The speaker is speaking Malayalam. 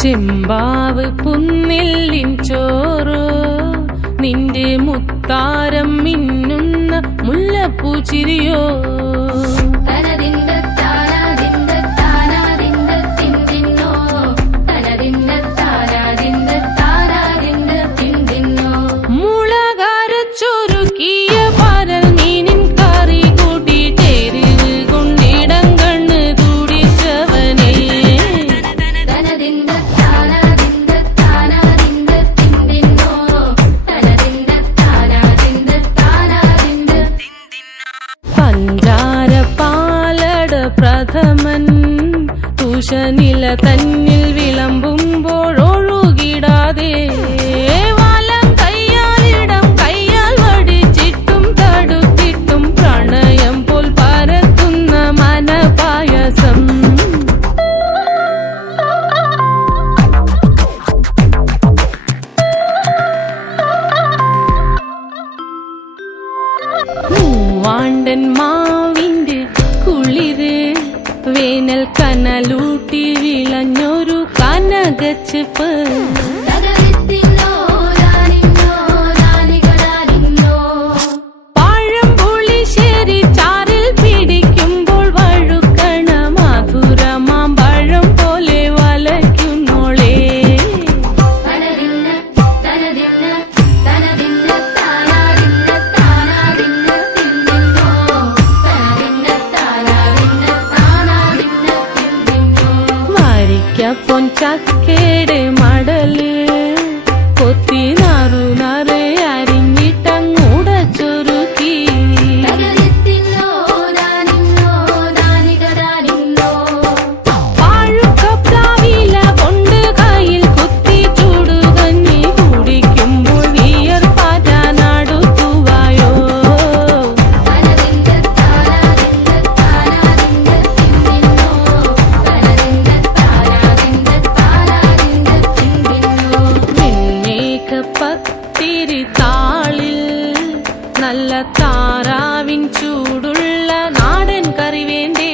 ചെമ്പാവ് പുന്നെല്ലിൻ ചോറോ നിന്റെ മുത്താരം മിന്നുന്ന മുല്ലപ്പൂച്ചിരിയോ പ്രഥമൻ തുഷനില തന്നിൽ വിളമ്പുമ്പോഴൊഴുകിടാതെ വലം കയ്യാലിടം കയ്യാൽ വടിച്ചിട്ടും തടുത്തിട്ടും പ്രണയം പോൽ പരത്തുന്ന മനപായസം മൂവാണ്ടൻ മാവിന്റെ കുളിര് വേനൽ കനലൂട്ടി വിളഞ്ഞൊരു കനകച്ചെപ്പ് പഴംപുളിശ്ശേരി ചാറിൽ പിടിക്കുമ്പോൾ വഴുക്കണ മധുരമാം പഴം പോലെ വലയ്ക്കുന്നോളേ പൊൻചക്കയുടെ മടല് കൊത്തി നാറു നാറ് അരിഞ്ഞിട്ടങ്ങൂടച്ചൊരുക്കി പാഴുക്കപ്ലാവില കൊണ്ട് കയ്യിൽ കുത്തി ചൂടുകഞ്ഞി കുടിക്കുമ്പോൾ വിയർപ്പാറ്റാനടുത്തുവായോ പത്തിരി താളിൽ നല്ല താറാവിൻ ചൂടുള്ള നാടൻ കറി വേണ്ടേ